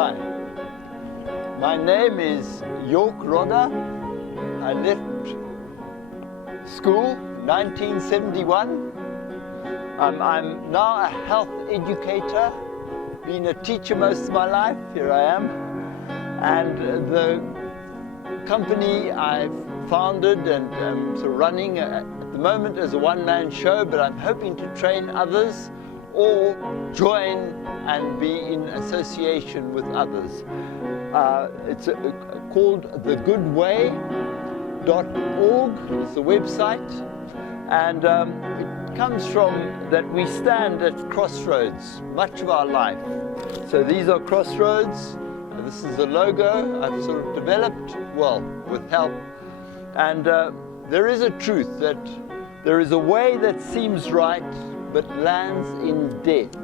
Hi, my name is York Rodda. I left school in 1971. I'm now a health educator, been a teacher most of my life, here I am. And the company I've founded and sort of running at the moment as a one-man show, but I'm hoping to train others or join and be in association with others. It's called thegoodway.org, is the website, and it comes from that we stand at crossroads much of our life. So these are crossroads. This is a logo I've sort of developed, well, with help. And there is a truth that there is a way that seems right but lands in death.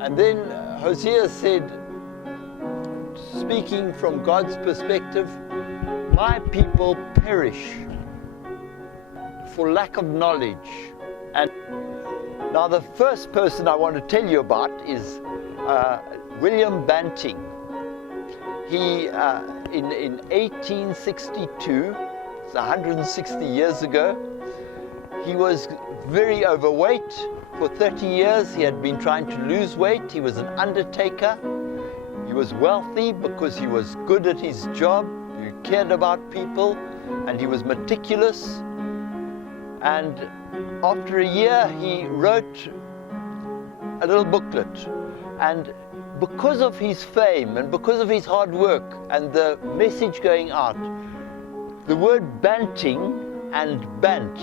And then Hosea said, speaking from God's perspective, my people perish for lack of knowledge. And now the first person I want to tell you about is William Banting. He, in 1862, it's 160 years ago, he was very overweight. For 30 years he had been trying to lose weight. He was an undertaker. He was wealthy because he was good at his job. He cared about people and he was meticulous. And after a year he wrote a little booklet. And because of his fame and because of his hard work and the message going out, the word banting and bant,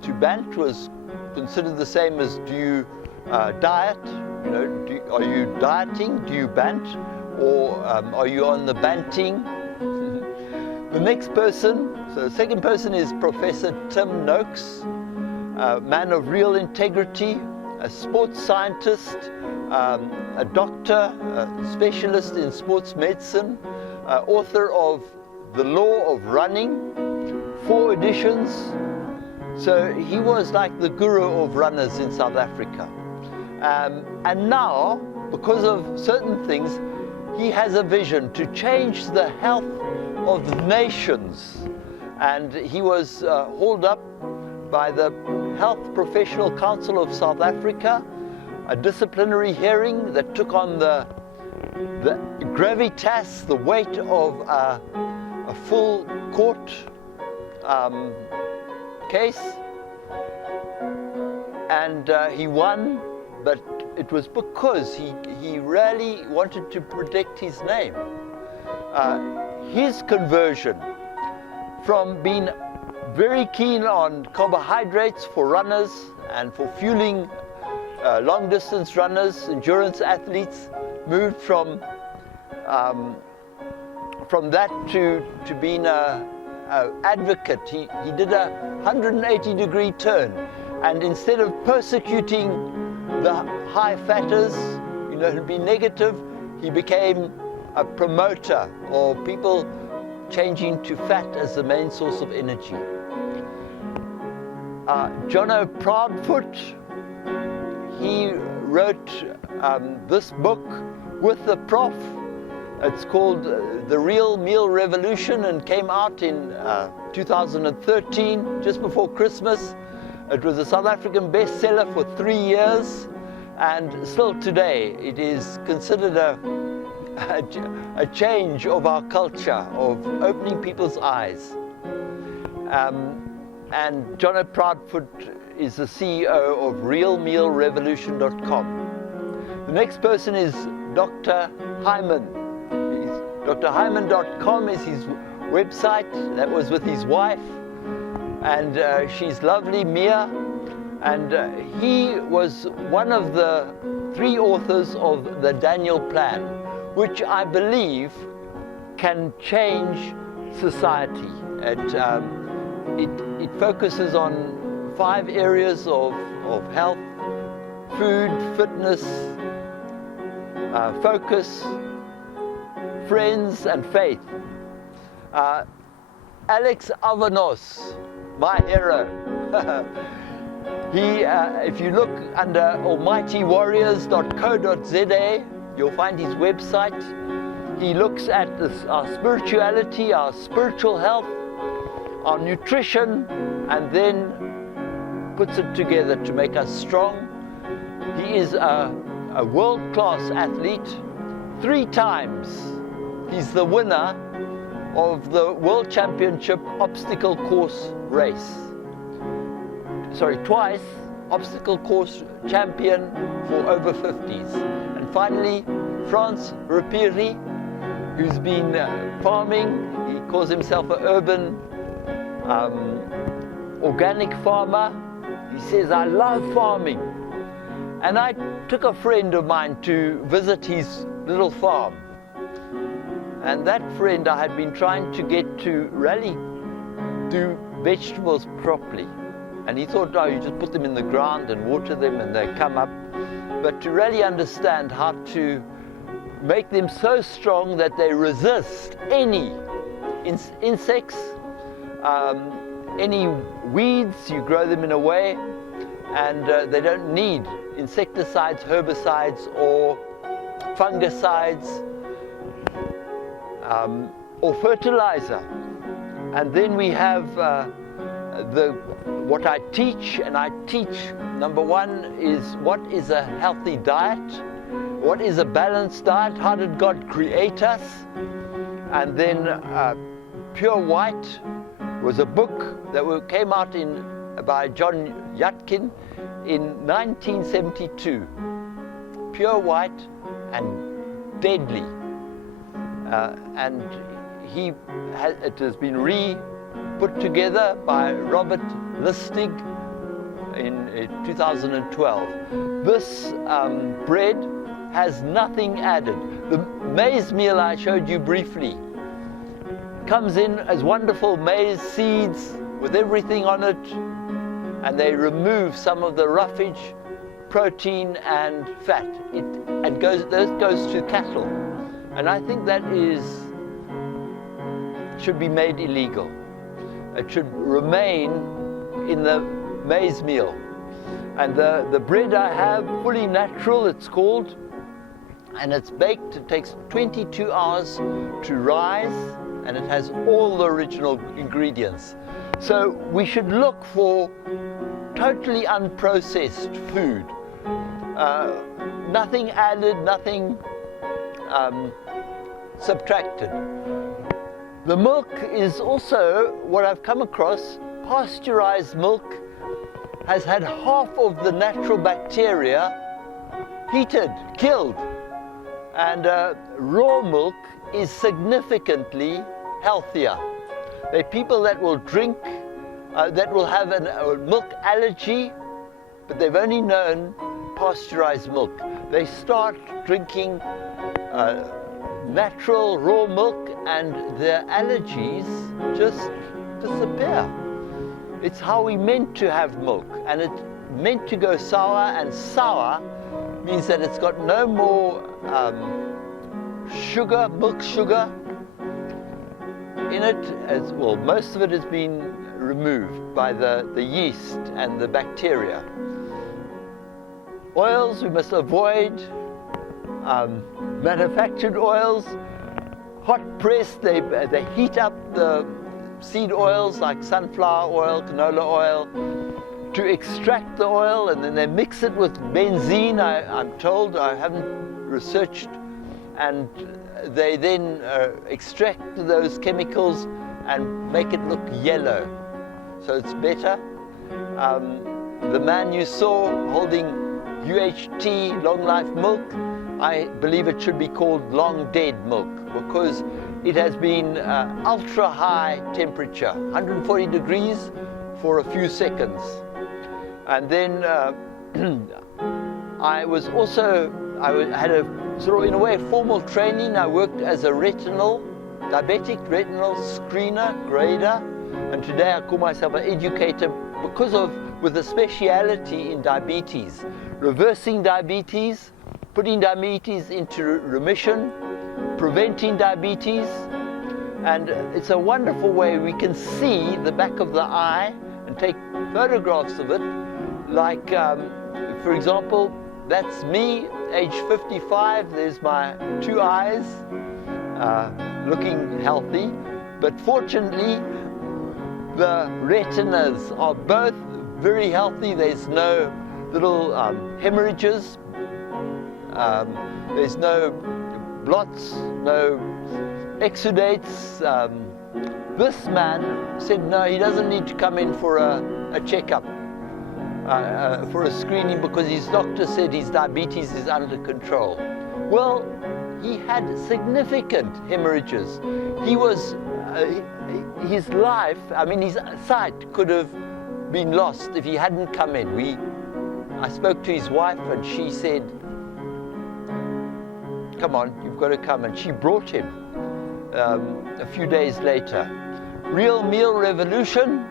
to bant was considered the same as do you diet, you know, are you dieting, do you bant, or are you on the banting? The next person, so the second person is Professor Tim Noakes, a man of real integrity, a sports scientist, a doctor, a specialist in sports medicine, author of The Law of Running, 4 editions. So he was like the guru of runners in South Africa. And now, because of certain things, he has a vision to change the health of the nations. And he was hauled up by the Health Professional Council of South Africa, a disciplinary hearing that took on the Veritatis, the weight of a full court case, and he won, but it was because he really wanted to protect his name. His conversion from being very keen on carbohydrates for runners and for fueling long distance runners, endurance athletes, moved from that to being a advocate. He did a 180-degree turn, and instead of persecuting the high fatters, you know, to be negative, he became a promoter of people changing to fat as the main source of energy. Jono Proudfoot, he wrote this book with the Prof. It's called The Real Meal Revolution and came out in 2013, just before Christmas. It was a South African bestseller for 3 years, and still today it is considered a change of our culture, of opening people's eyes. And Jono Proudfoot is the CEO of realmealrevolution.com. The next person is Dr. Hyman. drhyman.com is his website. That was with his wife, and she's lovely, Mia, and he was one of the 3 authors of the Daniel Plan, which I believe can change society. It focuses on 5 areas of health: food, fitness, focus, friends, and faith. Alex Avanos, my hero. He, if you look under almightywarriors.co.za, You'll find his website. He looks at our spirituality, our spiritual health, our nutrition, and then puts it together to make us strong. He is a world-class athlete. 3 times he's the winner of the World Championship obstacle course race. Sorry, twice obstacle course champion for over 50s. And finally, France Rapiri, who's been farming. He calls himself an urban organic farmer. He says, I love farming. And I took a friend of mine to visit his little farm. And that friend I had been trying to get to really do vegetables properly. And he thought, oh, you just put them in the ground and water them and they come up. But to really understand how to make them so strong that they resist any insects, any weeds. You grow them in a way, and they don't need insecticides, herbicides, or fungicides, or fertilizer. And then we have what I teach, and I teach, number one, is what is a healthy diet? What is a balanced diet? How did God create us? And then Pure White was a book that came out by John Yatkin in 1972. Pure White and Deadly. And it has been put together by Robert Lustig in 2012. This bread has nothing added. The maize meal I showed you briefly comes in as wonderful maize seeds with everything on it, and they remove some of the roughage, protein and fat. Those goes to cattle, and I think that should be made illegal. It should remain in the maize meal. And the bread I have, fully natural, it's called, and it's baked. It takes 22 hours to rise, and it has all the original ingredients. So we should look for totally unprocessed food. Nothing added, nothing subtracted. The milk is also what I've come across. Pasteurized milk has had half of the natural bacteria heated, killed. And raw milk is significantly healthier. There are people that will drink, that will have a milk allergy, but they've only known pasteurized milk. They start drinking natural raw milk and their allergies just disappear. It's how we meant to have milk, and it's meant to go sour, and sour means that it's got no more sugar, milk sugar in it. As well, most of it has been removed by the yeast and the bacteria. Oils we must avoid. Manufactured oils, hot press, they heat up the seed oils like sunflower oil, canola oil, to extract the oil, and then they mix it with benzene, I'm told, I haven't researched, and they then extract those chemicals and make it look yellow. So it's better. The man you saw holding UHT, long life milk, I believe it should be called long dead milk, because it has been ultra high temperature, 140 degrees for a few seconds. And then I had a sort of, in a way, formal training. I worked as a diabetic retinal screener, grader, and today I call myself an educator with a speciality in diabetes, reversing diabetes, putting diabetes into remission, preventing diabetes. And it's a wonderful way we can see the back of the eye and take photographs of it. Like, for example, that's me age 55, there's my 2 eyes, looking healthy. But fortunately, the retinas are both very healthy. There's no little hemorrhages. There's no blots, no exudates. This man said no, he doesn't need to come in for a checkup, for a screening, because his doctor said his diabetes is under control. Well, he had significant hemorrhages. He was, his life, I mean, his sight could have been lost if he hadn't come in. I spoke to his wife and she said, come on, you've got to come. And she brought him a few days later. Real Meal Revolution.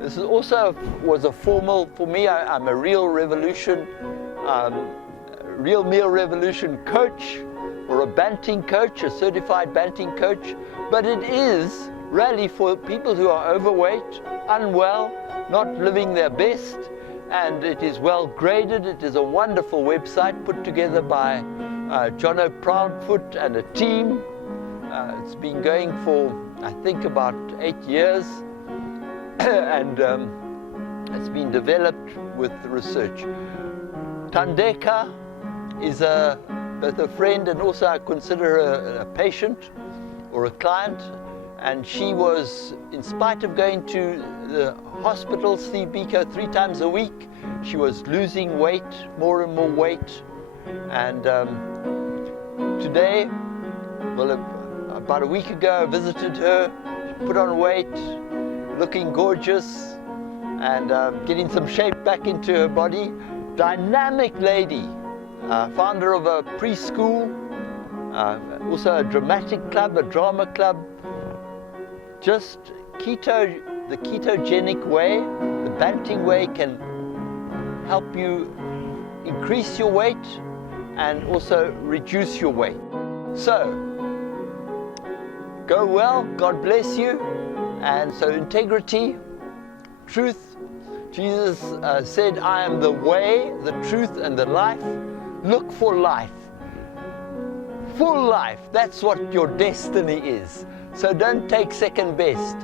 This is also was a formal, for me, I'm a Real Meal Revolution coach, or a banting coach, a certified banting coach. But it is really for people who are overweight, unwell, not living their best, and it is well graded. It is a wonderful website put together by Jono Proudfoot and a team. It's been going for, I think, about 8 years, and it's been developed with research. Tandeka is both a friend and also I consider her a patient or a client, and she was, in spite of going to the hospital, see Biko 3 times a week, she was losing weight, more and more weight, and today, well, about a week ago, I visited her. She put on weight, looking gorgeous, and getting some shape back into her body. Dynamic lady, founder of a preschool, also a dramatic club, a drama club. Just the ketogenic way, the banting way, can help you increase your weight and also reduce your weight. So, go well, God bless you. And so integrity, truth. Jesus said, I am the way, the truth, and the life. Look for life. Full life, that's what your destiny is. So don't take second best.